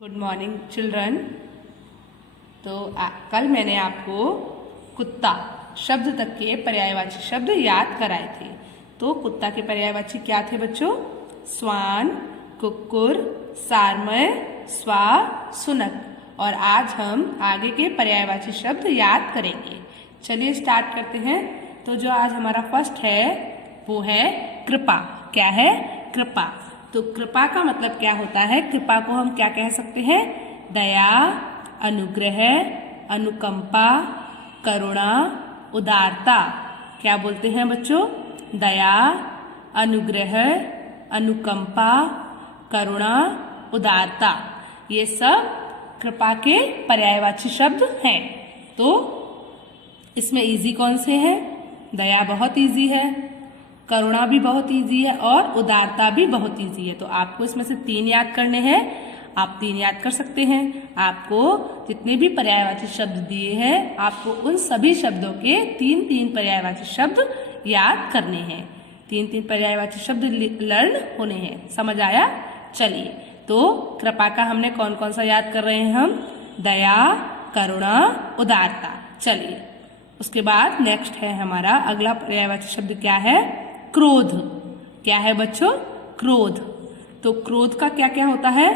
Good morning children. तो कल मैंने आपको कुत्ता शब्द तक के पर्यायवाची शब्द याद कराए थे। तो कुत्ता के पर्यायवाची क्या थे बच्चों? स्वान, कुक्कुर, सारमय, स्वा, सुनक। और आज हम आगे के पर्यायवाची शब्द याद करेंगे। चलिए स्टार्ट करते हैं। तो जो आज हमारा फर्स्ट है वो है कृपा। क्या है? कृपा। तो कृपा का मतलब क्या होता है? कृपा को हम क्या कह सकते हैं? दया, अनुग्रह, अनुकंपा, करुणा, उदारता। क्या बोलते हैं बच्चों? दया, अनुग्रह, अनुकंपा, करुणा, उदारता। ये सब कृपा के पर्यायवाची शब्द हैं। तो इसमें इजी कौन से हैं? दया बहुत इजी है, करुणा भी बहुत इजी है और उदारता भी बहुत इजी है। तो आपको इसमें से 3 याद करने हैं। आप 3 याद कर सकते हैं। आपको जितने भी पर्यायवाची शब्द दिए हैं आपको उन सभी शब्दों के 3-3 पर्यायवाची शब्द याद करने हैं। 3-3 पर्यायवाची शब्द लर्न होने हैं। समझ आया? चलिए, तो कृपा का हमने कौन कौन सा याद कर रहे हैं हम? दया, करुणा, उदारता। चलिए, उसके बाद नेक्स्ट है हमारा अगला पर्यायवाची शब्द क्या है? क्रोध। क्या है बच्चों? क्रोध। तो क्रोध का क्या क्या होता है?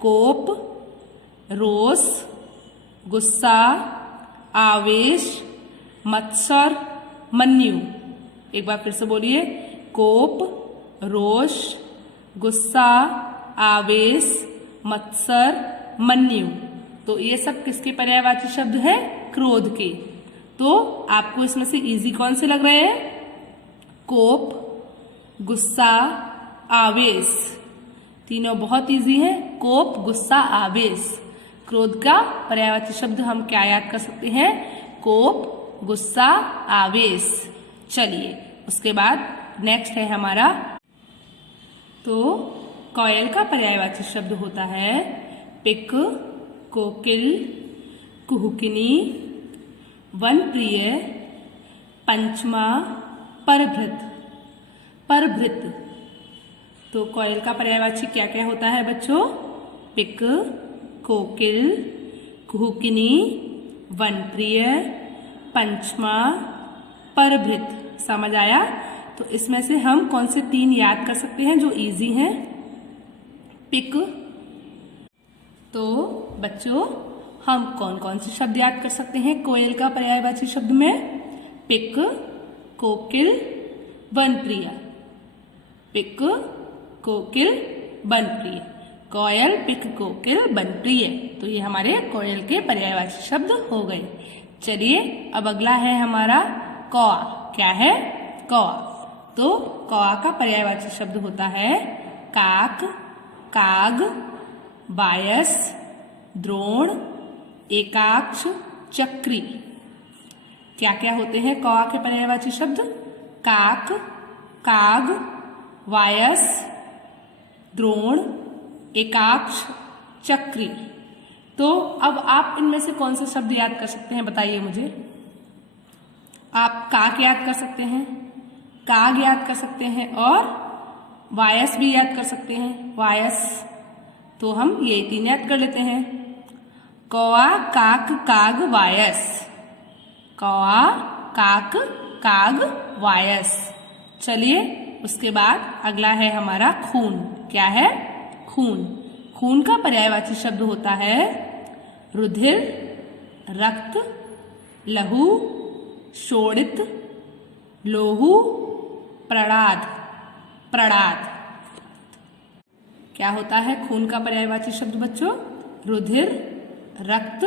कोप, रोष, गुस्सा, आवेश, मत्सर, मन्यु। एक बार फिर से बोलिए। कोप, रोष, गुस्सा, आवेश, मत्सर, मन्यु। तो ये सब किसके पर्यायवाची शब्द है? क्रोध के। तो आपको इसमें से इजी कौन से लग रहे हैं? कोप, गुस्सा, आवेश। तीनों बहुत इजी हैं। कोप, गुस्सा, आवेश। क्रोध का पर्यायवाची शब्द हम क्या याद कर सकते हैं? कोप, गुस्सा, आवेश। चलिए, उसके बाद नेक्स्ट है हमारा, तो कोयल का पर्यायवाची शब्द होता है पिक, कोकिल, कुहुकिनी, वनप्रिय, पंचमा, परभृत। परभृत। तो कोयल का पर्यायवाची क्या क्या होता है बच्चों? पिक, कोकिल, कुहुकिनी, वनप्रिय, पंचमा, परभृत। समझ आया? तो इसमें से हम कौन से 3 याद कर सकते हैं जो इजी हैं? पिक। तो बच्चों हम कौन कौन से शब्द याद कर सकते हैं कोयल का पर्यायवाची शब्द में? पिक, कोकिल, वनप्रिय। पिक, कोकिल, वनप्रिय। कोयल, पिक, कोकिल, वनप्रिय। तो ये हमारे कोयल के पर्यायवाची शब्द हो गए। चलिए, अब अगला है हमारा कौआ। क्या है? कौआ। तो कौआ का पर्यायवाची शब्द होता है काक, काग, बायस, द्रोण, एकाक्ष, चक्री। क्या क्या होते हैं कौआ के पर्यायवाची शब्द? काक, काग, वायस, द्रोण, एकाक्ष, चक्री। तो अब आप इनमें से कौन से शब्द याद कर सकते हैं? बताइए मुझे। आप काक याद कर सकते हैं, काग याद कर सकते हैं और वायस भी याद कर सकते हैं। वायस। तो हम ये 3 याद कर लेते हैं। कौआ, काक, काग, वायस। कौआ, काक, काग, वायस। चलिए, उसके बाद अगला है हमारा खून। क्या है? खून। खून का पर्यायवाची शब्द होता है रुधिर, रक्त, लहू, शोणित, लोहू, प्रणाद। प्रणाद। क्या होता है खून का पर्यायवाची शब्द बच्चों? रुधिर, रक्त,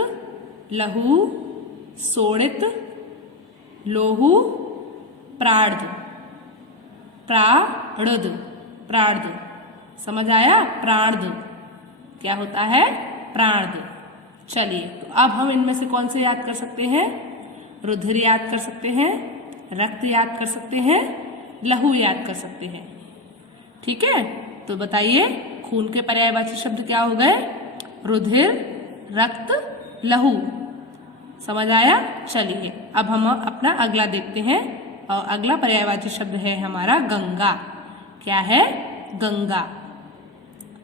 लहू, शोणित, लोहू, प्रार्ध। प्रार्ध। प्रार्ध। समझ आया? प्रार्ध। क्या होता है? प्रार्ध। चलिए, तो अब हम इनमें से कौन से याद कर सकते हैं? रुधिर याद कर सकते हैं, रक्त याद कर सकते हैं, लहू याद कर सकते हैं। ठीक है? तो बताइए खून के पर्यायवाची शब्द क्या हो गए? रुधिर, रक्त, लहू। समझ आया? चलिए, अब हम अपना अगला देखते हैं और अगला पर्यायवाची शब्द है हमारा गंगा। क्या है? गंगा।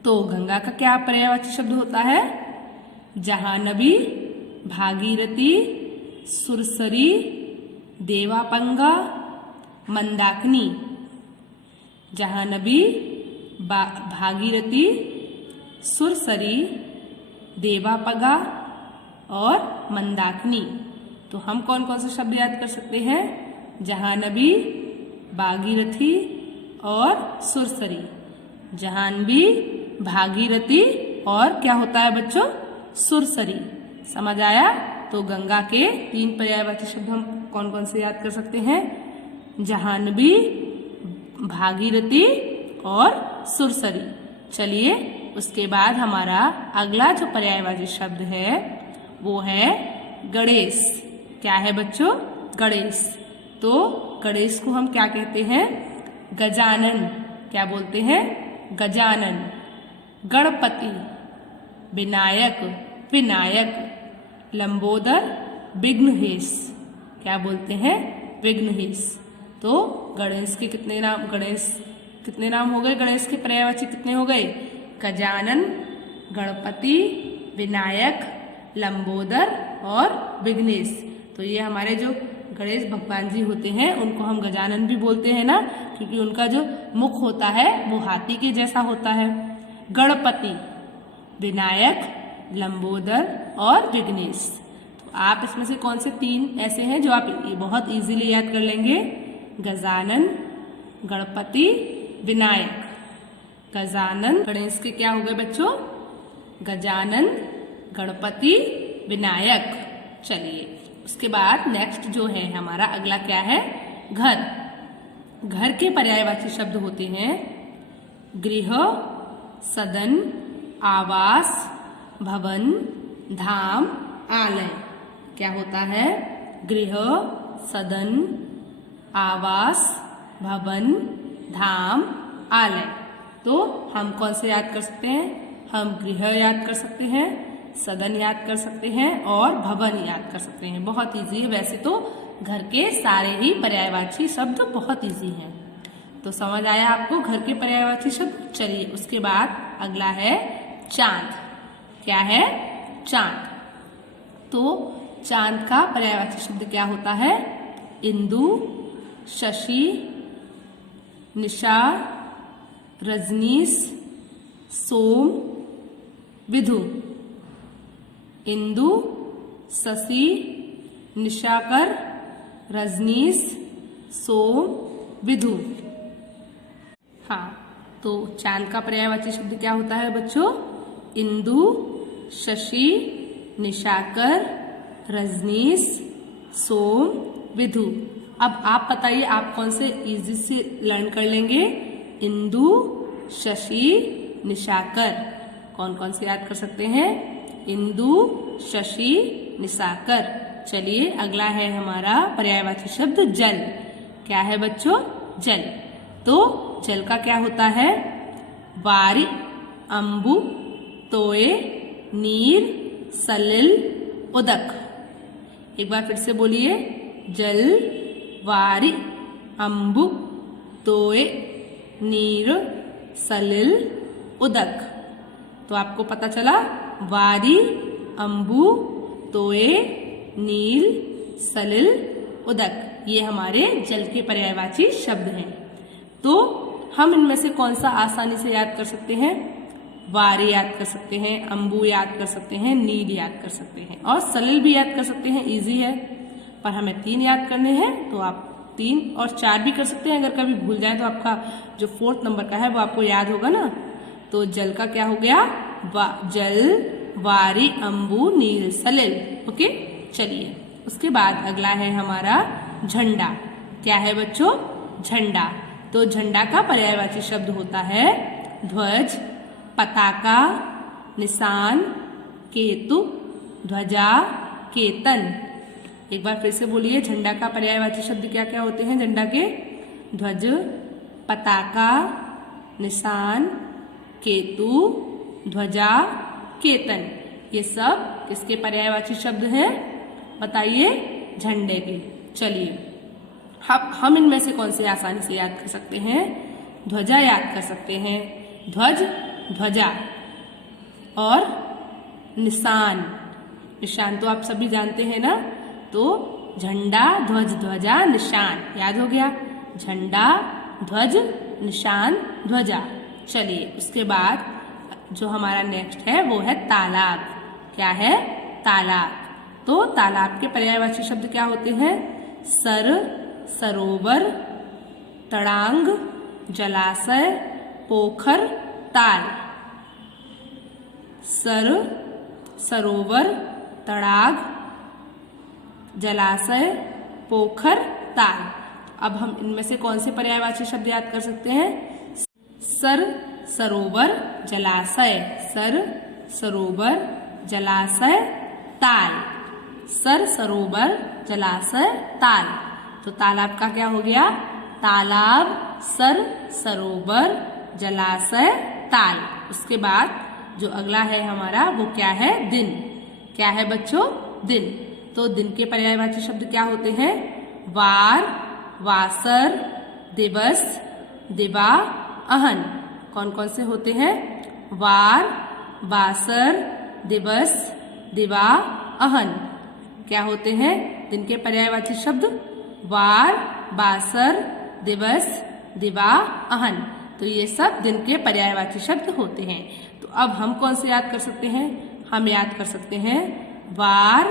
तो गंगा का क्या पर्यायवाची शब्द होता है? जहानवी, भागीरथी, सुरसरी, देवापंगा, मंदाकिनी। जहानवी, भागीरथी, सुरसरी, देवापगा और मंदाकिनी। तो हम कौन कौन से शब्द याद कर सकते हैं? जहानवी, भागीरथी और सुरसरी। जहानवी, भागीरथी और क्या होता है बच्चों? सुरसरी। समझ आया? तो गंगा के 3 पर्यायवाची शब्द हम कौन कौन से याद कर सकते हैं? जहानवी, भागीरथी और सुरसरी। चलिए, उसके बाद हमारा अगला जो पर्यायवाची शब्द है वो है गणेश। क्या है बच्चों? गणेश। तो गणेश को हम क्या कहते हैं? गजानन। क्या बोलते हैं? गजानन। गणपति, विनायक, विनायक, लंबोदर, विघ्नहेश। क्या बोलते हैं? विघ्नहेश। तो गणेश के कितने नाम हो गए? गणेश के पर्यायवाची कितने हो गए? गजानन, गणपति, विनायक, लंबोदर और विघ्नेश। तो ये हमारे जो गणेश भगवान जी होते हैं उनको हम गजानन भी बोलते हैं ना, क्योंकि उनका जो मुख होता है वो हाथी के जैसा होता है। गणपति, विनायक, लंबोदर और विघ्नेश। तो आप इसमें से कौन से 3 ऐसे हैं जो आप बहुत इजीली याद कर लेंगे? गजानन, गणपति, विनायक। गजानन, गणेश के क्या हो गए बच्चों? गजानन, गणपति, विनायक। चलिए, उसके बाद नेक्स्ट जो है हमारा अगला क्या है? घर। घर के पर्यायवाची शब्द होते हैं गृह, सदन, आवास, भवन, धाम, आलय। क्या होता है? गृह, सदन, आवास, भवन, धाम, आलय। तो हम कौन से याद कर सकते हैं? हम गृह याद कर सकते हैं, सदन याद कर सकते हैं और भवन याद कर सकते हैं। बहुत इजी है। वैसे तो घर के सारे ही पर्यायवाची शब्द बहुत इजी हैं। तो समझ आया आपको घर के पर्यायवाची शब्द? चलिए, उसके बाद अगला है चांद। क्या है? चांद। तो चांद का पर्यायवाची शब्द क्या होता है? इंदु, शशि, निशा, रजनीश, सोम, विधु। इंदु, शशि, निशाकर, रजनीश, सोम, विधु। हाँ, तो चांद का पर्यायवाची शब्द क्या होता है बच्चों? इंदु, शशि, निशाकर, रजनीश, सोम, विधु। अब आप बताइए आप कौन से इजी से लर्न कर लेंगे? इंदु, शशि, निशाकर। कौन कौन से याद कर सकते हैं? इंदु, शशि, निशाकर। चलिए, अगला है हमारा पर्यायवाची शब्द जल। क्या है बच्चों? जल। तो जल का क्या होता है? वारी, अंबु, तोय, नीर, सलिल, उदक। एक बार फिर से बोलिए। जल, वारी, अंबु, तोय, नीर, सलिल, उदक। तो आपको पता चला वारी, अंबु, तोय, नील, सलिल, उदक। ये हमारे जल के पर्यायवाची शब्द हैं। तो हम इनमें से कौन सा आसानी से याद कर सकते हैं? वारी याद कर सकते हैं, अंबु याद कर सकते हैं, नील याद कर सकते हैं और सलिल भी याद कर सकते हैं। इजी है, पर हमें 3 याद करने हैं। तो आप 3 और 4 भी कर सकते हैं। अगर कभी भूल जाए तो आपका जो 4th नंबर का है वो आपको याद होगा ना। तो जल का क्या हो गया? जल, वारी, अंबु, नील, सलिल। ओके, चलिए, उसके बाद अगला है हमारा झंडा। क्या है बच्चों? झंडा। तो झंडा का पर्यायवाची शब्द होता है ध्वज, पताका, निशान, केतु, ध्वजा, केतन। एक बार फिर से बोलिए, झंडा का पर्यायवाची शब्द क्या क्या होते हैं झंडा के? ध्वज, पताका, निशान, केतु, ध्वजा, केतन। ये सब किसके पर्यायवाची शब्द हैं? बताइए, झंडे के। चलिए, हम इनमें से कौन से आसानी से याद कर सकते हैं? ध्वजा याद कर सकते हैं। ध्वज ध्वजा और निशान। निशान तो आप सभी जानते हैं ना, तो झंडा ध्वज ध्वजा निशान, याद हो गया, झंडा ध्वज निशान ध्वजा। चलिए उसके बाद जो हमारा नेक्स्ट है वो है तालाब। क्या है? तालाब। तो तालाब के पर्यायवाची शब्द क्या होते हैं? सर, सरोवर, तड़ांग, जलाशय, पोखर, ताल। सर, सरोवर, तड़ाग, जलाशय, पोखर, ताल। अब हम इनमें से कौन से पर्यायवाची शब्द याद कर सकते हैं? सर, सरोवर, जलाशय। सर, सरोवर, जलाशय, ताल। सर, सरोवर, जलाशय, ताल। तो तालाब का क्या हो गया? तालाब, सर, सरोवर, जलाशय, ताल। उसके बाद जो अगला है हमारा वो क्या है? दिन। क्या है बच्चों? दिन। तो दिन के पर्यायवाची शब्द क्या होते हैं? वार, वासर, दिवस, दिवा, अहन। कौन कौन से होते हैं? वार, वासर, दिवस, दिवा, अहन। क्या होते हैं दिन के पर्यायवाची शब्द? वार, वासर, दिवस, दिवा, अहन। तो ये सब दिन के पर्यायवाची शब्द होते हैं। तो अब हम कौन से याद कर सकते हैं? हम याद कर सकते हैं वार,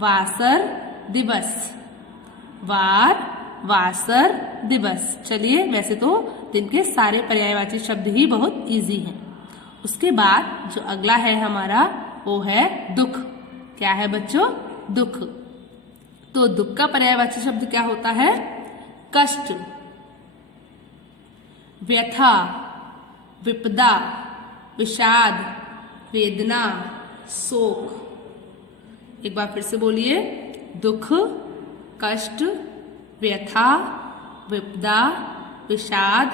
वासर, दिवस। वार, वासर, दिवस। चलिए, वैसे तो दिन के सारे पर्यायवाची शब्द ही बहुत इजी हैं। उसके बाद जो अगला है हमारा वो है दुख। क्या है बच्चों? दुख। तो दुख का पर्यायवाची शब्द क्या होता है? कष्ट, व्यथा, विपदा, विषाद, वेदना, शोक। एक बार फिर से बोलिए, दुख, कष्ट, व्यथा, विपदा, विषाद,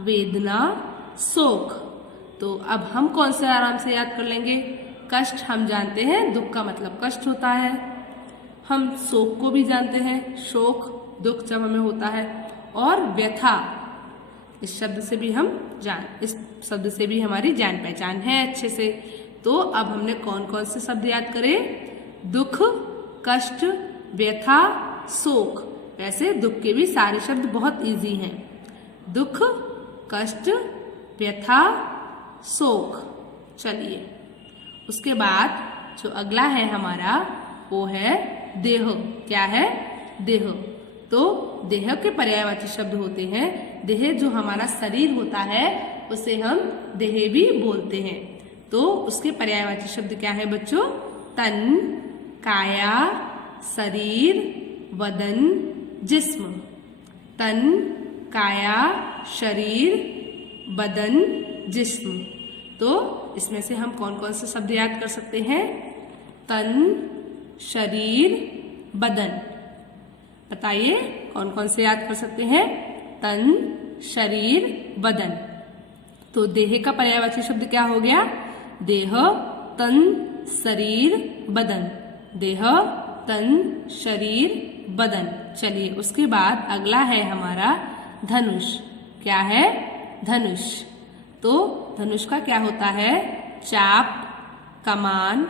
वेदना, शोक। तो अब हम कौन से आराम से याद कर लेंगे? कष्ट हम जानते हैं, दुख का मतलब कष्ट होता है। हम शोक को भी जानते हैं, शोक दुख जब हमें होता है। और व्यथा, इस शब्द से भी इस शब्द से भी हमारी जान पहचान है अच्छे से। तो अब हमने कौन कौन से शब्द याद करे? दुख, कष्ट, व्यथा, शोक। वैसे दुख के भी सारे शब्द बहुत इजी हैं। दुख, कष्ट, व्यथा, शोक। चलिए उसके बाद जो अगला है हमारा वो है देह। क्या है? देह। तो देह के पर्यायवाची शब्द होते हैं। देह जो हमारा शरीर होता है उसे हम देह भी बोलते हैं। तो उसके पर्यायवाची शब्द क्या है बच्चों? तन, काया, शरीर, वदन, जिस्म। तन, काया, शरीर, बदन, जिस्म। तो इसमें से हम कौन कौन से शब्द याद कर सकते हैं? तन, शरीर, बदन। बताइए कौन कौन से याद कर सकते हैं? तन, शरीर, बदन। तो देह का पर्यायवाची शब्द क्या हो गया? देह, तन, शरीर, बदन। देह, तन, शरीर, बदन। चलिए उसके बाद अगला है हमारा धनुष। क्या है? धनुष। तो धनुष का क्या होता है? चाप, कमान,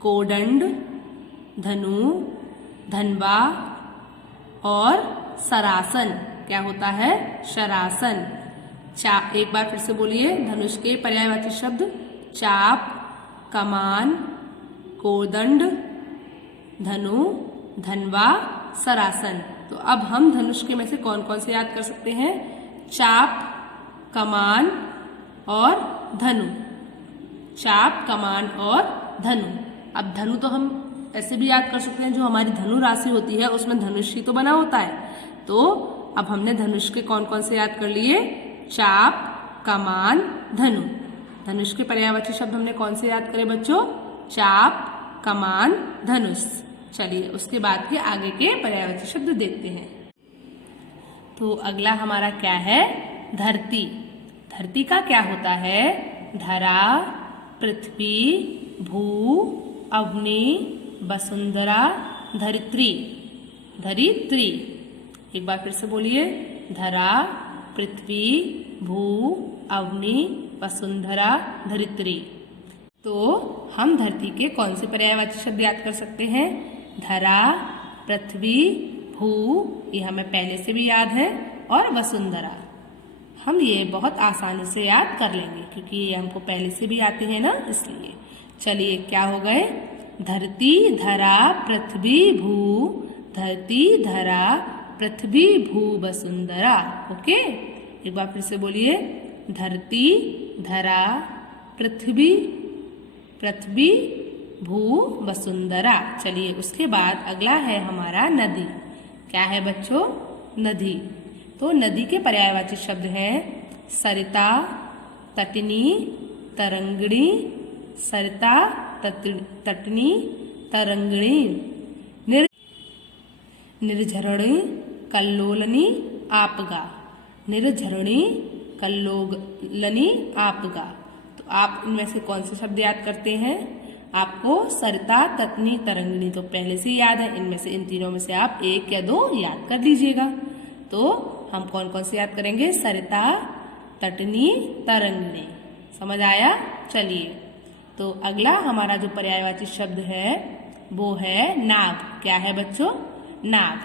कोदंड, धनु, धनवा और सरासन। क्या होता है? शरासन। एक बार फिर से बोलिए, धनुष के पर्यायवाची शब्द चाप, कमान, कोदंड, धनु, धनवा, सरासन। तो अब हम धनुष के में से कौन कौन से याद कर सकते हैं? चाप, कमान और धनु। चाप, कमान और धनु। अब धनु तो हम ऐसे भी याद कर सकते हैं, जो हमारी धनु राशि होती है उसमें धनुष ही तो बना होता है। तो अब हमने धनुष के कौन कौन से याद कर लिए? चाप, कमान, धनु। धनुष के पर्यायवाची शब्द हमने कौन से याद करे बच्चों? चाप, कमान, धनुष। चलिए उसके बाद के आगे के पर्यायवाची शब्द देखते हैं। तो अगला हमारा क्या है? धरती। धरती का क्या होता है? धरा, पृथ्वी, भू, अग्नि, वसुंधरा, धरित्री। धरित्री। एक बार फिर से बोलिए, धरा, पृथ्वी, भू, अवनी, वसुंधरा, धरित्री। तो हम धरती के कौन से पर्यायवाची शब्द याद कर सकते हैं? धरा, पृथ्वी, भू, ये हमें पहले से भी याद है, और वसुंधरा। हम ये बहुत आसानी से याद कर लेंगे क्योंकि ये हमको पहले से भी आते हैं ना, इसलिए। चलिए, क्या हो गए? धरती, धरा, पृथ्वी, भू। धरती, धरा, पृथ्वी, भू, वसुंधरा। ओके, एक बार फिर से बोलिए। धरती, धरा, पृथ्वी, पृथ्वी, भू, वसुंधरा। चलिए, उसके बाद अगला है हमारा नदी। क्या है बच्चों? नदी। तो नदी के पर्यायवाची शब्द हैं सरिता, तटनी, तरंगिणी। सरिता, तटनी, तरंगिणी। निर्झरणी, कल्लोलनी, आपगा। निर्झरणी, कल्लोलनी, आपगा। तो आप इनमें से कौन से शब्द याद करते हैं? आपको सरिता, तटनी, तरंगिणी तो पहले से याद है। इनमें से, इन तीनों में से आप एक या दो याद कर लीजिएगा। तो हम कौन कौन से याद करेंगे? सरिता, तटनी, तरंगिणी। समझ आया? चलिए, तो अगला हमारा जो पर्यायवाची शब्द है वो है नाव। क्या है बच्चों? नाव।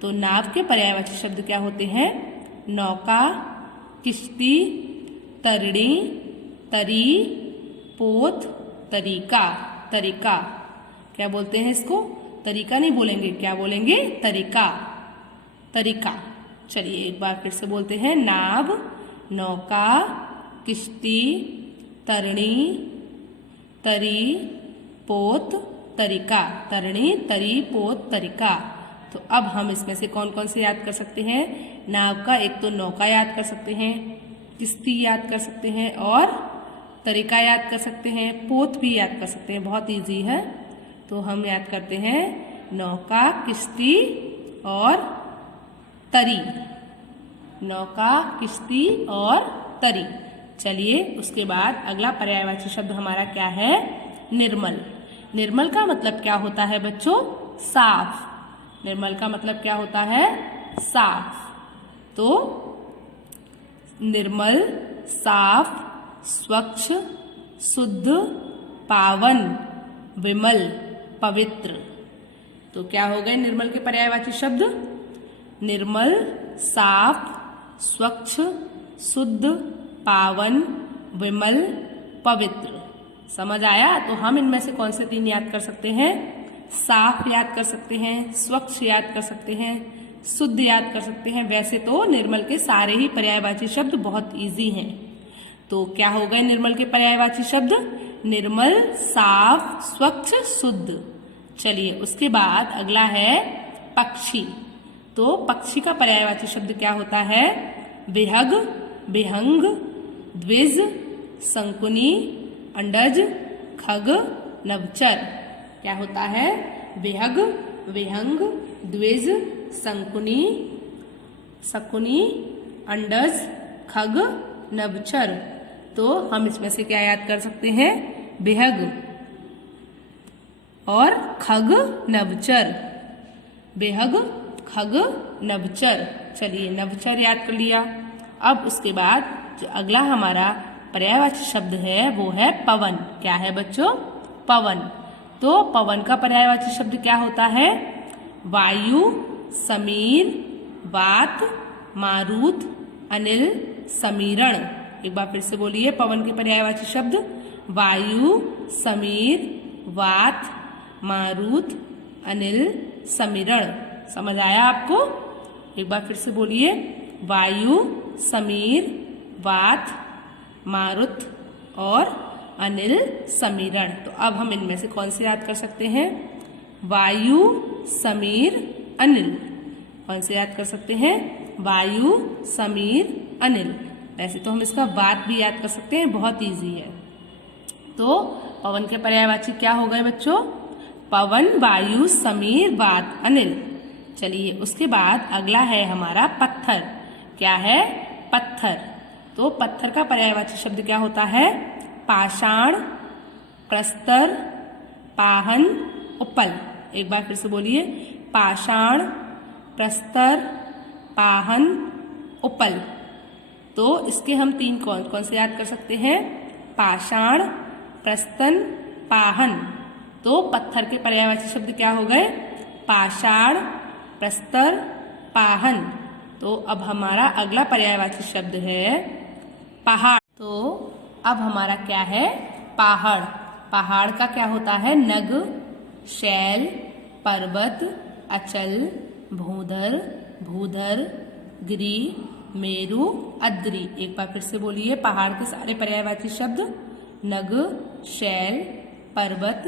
तो नाव के पर्यायवाची शब्द क्या होते हैं? नौका, किश्ती, तरणी, तरी, पोत, तरीका। तरीका क्या बोलते हैं इसको? तरीका नहीं बोलेंगे, क्या बोलेंगे? तरीका। तरीका। चलिए, एक बार फिर से बोलते हैं। नाव, नौका, किश्ती, तरणी, तरी, पोत, तरीका। तरणी, तरी, पोत, तरीका। तो अब हम इसमें से कौन कौन से याद कर सकते हैं? नाव का एक तो नौका याद कर सकते हैं, किश्ती याद कर सकते हैं, और तरीका याद कर सकते हैं, पोत भी याद कर सकते हैं। बहुत इजी है। तो हम याद करते हैं नौका, किश्ती और तरी। नौका, किश्ती और तरी। चलिए, उसके बाद अगला पर्यायवाची शब्द हमारा क्या है? निर्मल। निर्मल का मतलब क्या होता है बच्चों? साफ। निर्मल का मतलब क्या होता है? साफ। तो निर्मल, साफ, स्वच्छ, शुद्ध, पावन, विमल, पवित्र। तो क्या हो गए निर्मल के पर्यायवाची शब्द? निर्मल, साफ, स्वच्छ, शुद्ध, पावन, विमल, पवित्र। समझ आया? तो हम इनमें से कौन से तीन याद कर सकते हैं? साफ याद कर सकते हैं, स्वच्छ याद कर सकते हैं, शुद्ध याद कर सकते हैं। वैसे तो निर्मल के सारे ही पर्यायवाची शब्द बहुत इजी हैं। तो क्या हो गए निर्मल के पर्यायवाची शब्द? निर्मल, साफ, स्वच्छ, शुद्ध। चलिए, उसके बाद अगला है पक्षी। तो पक्षी का पर्यायवाची शब्द क्या होता है? विहग, विहंग, द्विज, शंकुनी, अंडज, खग, नवचर। क्या होता है? विहग, विहंग, द्विज, शंकुनी, शकुनी, अंडज, खग, नवचर। तो हम इसमें से क्या याद कर सकते हैं? विहग और खग, नवचर। विहग, खग, नवचर। चलिए, नवचर याद कर लिया। अब उसके बाद जो अगला हमारा पर्यायवाची शब्द है वो है पवन। क्या है बच्चों? पवन। तो पवन का पर्यायवाची शब्द क्या होता है? वायु, समीर, वात, मारुत, अनिल, समीरण। एक बार फिर से बोलिए पवन के पर्यायवाची शब्द। वायु, समीर, वात, मारुत, अनिल, समीरण। समझ आया आपको? एक बार फिर से बोलिए। वायु, समीर, वात, मारुत और अनिल, समीरण। तो अब हम इनमें से कौन से याद कर सकते हैं? वायु, समीर, अनिल। कौन से याद कर सकते हैं? वायु, समीर, अनिल। वैसे तो हम इसका वात भी याद कर सकते हैं, बहुत इजी है। तो पवन के पर्यायवाची क्या हो गए बच्चों? पवन, वायु, समीर, वात, अनिल। चलिए, उसके बाद अगला है हमारा पत्थर। क्या है? पत्थर। तो पत्थर का पर्यायवाची शब्द क्या होता है? पाषाण, प्रस्तर, पाहन, उपल। एक बार फिर से बोलिए। पाषाण, प्रस्तर, पाहन, उपल। तो इसके हम 3 कौन कौन से याद कर सकते हैं? पाषाण, प्रस्तन, पाहन। तो पत्थर के पर्यायवाची शब्द क्या हो गए? पाषाण, प्रस्तर, पाहन। तो अब हमारा अगला पर्यायवाची शब्द है पहाड़। तो अब हमारा क्या है? पहाड़। पहाड़ का क्या होता है? नग, शैल, पर्वत, अचल, भूधर, भूधर, गिरि, मेरु, अद्रि। एक बार फिर से बोलिए पहाड़ के सारे पर्यायवाची शब्द। नग, शैल, पर्वत,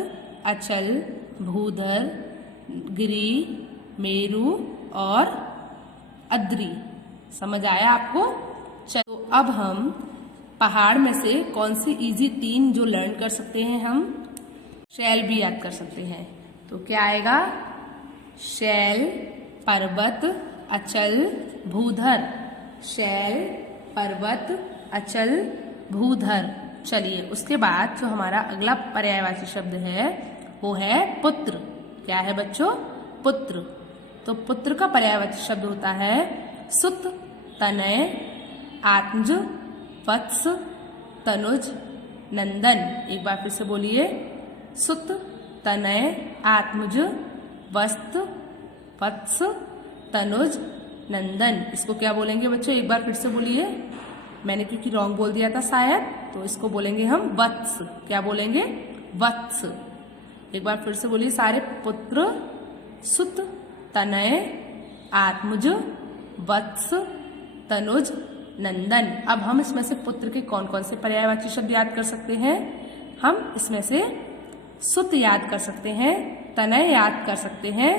अचल, भूधर, गिरि, मेरु और अद्रि। समझ आया आपको? चलो अब हम पहाड़ में से कौन सी इजी 3 जो लर्न कर सकते हैं हम? शैल भी याद कर सकते हैं। तो क्या आएगा? शैल, पर्वत, अचल, भूधर। शैल, पर्वत, अचल, भूधर। चलिए उसके बाद जो हमारा अगला पर्यायवाची शब्द है वो है पुत्र। क्या है बच्चों? पुत्र। तो पुत्र का पर्यायवाची शब्द होता है सुत, तनय, आत्मज, वत्स, तनुज, नंदन। एक बार फिर से बोलिए सुत, तनय, आत्मज, वस्त, वत्स, तनुज, नंदन। इसको क्या बोलेंगे बच्चों? एक बार फिर से बोलिए। मैंने क्योंकि रॉन्ग बोल दिया था शायद, तो इसको बोलेंगे हम वत्स। क्या बोलेंगे? वत्स। एक बार फिर से बोलिए सारे। पुत्र, सुत, तनय, आत्मज, वत्स, तनुज, नंदन। अब हम इसमें से पुत्र के कौन कौन से पर्यायवाची शब्द याद कर सकते हैं? हम इसमें से सुत याद कर सकते हैं, तनय याद कर सकते हैं,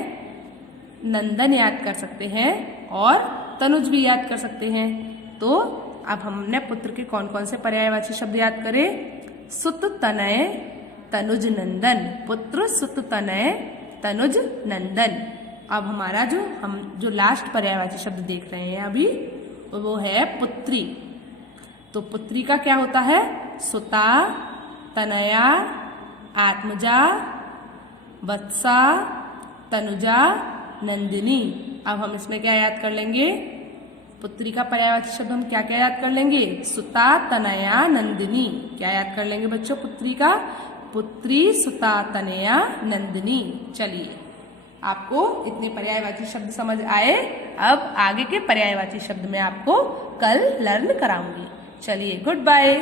नंदन याद कर सकते हैं और तनुज भी याद कर सकते हैं। तो अब हमने पुत्र के कौन कौन से पर्यायवाची शब्द याद करे? सुत, तनय, तनुज, नंदन। पुत्र, सुत, तनय, तनुज, नंदन। अब हमारा जो लास्ट पर्यायवाची शब्द देख रहे हैं अभी वो है पुत्री। तो पुत्री का क्या होता है? सुता, तनया, आत्मजा, वत्सा, तनुजा, नंदिनी। अब हम इसमें क्या याद कर लेंगे? पुत्री का पर्यायवाची शब्द हम क्या क्या याद कर लेंगे? सुता, तनया, नंदिनी। क्या याद कर लेंगे बच्चों पुत्री का? पुत्री, सुता, तनया, नंदिनी। चलिए आपको इतने पर्यायवाची शब्द समझ आए। अब आगे के पर्यायवाची शब्द मैं आपको कल लर्न कराऊंगी। चलिए गुड बाय।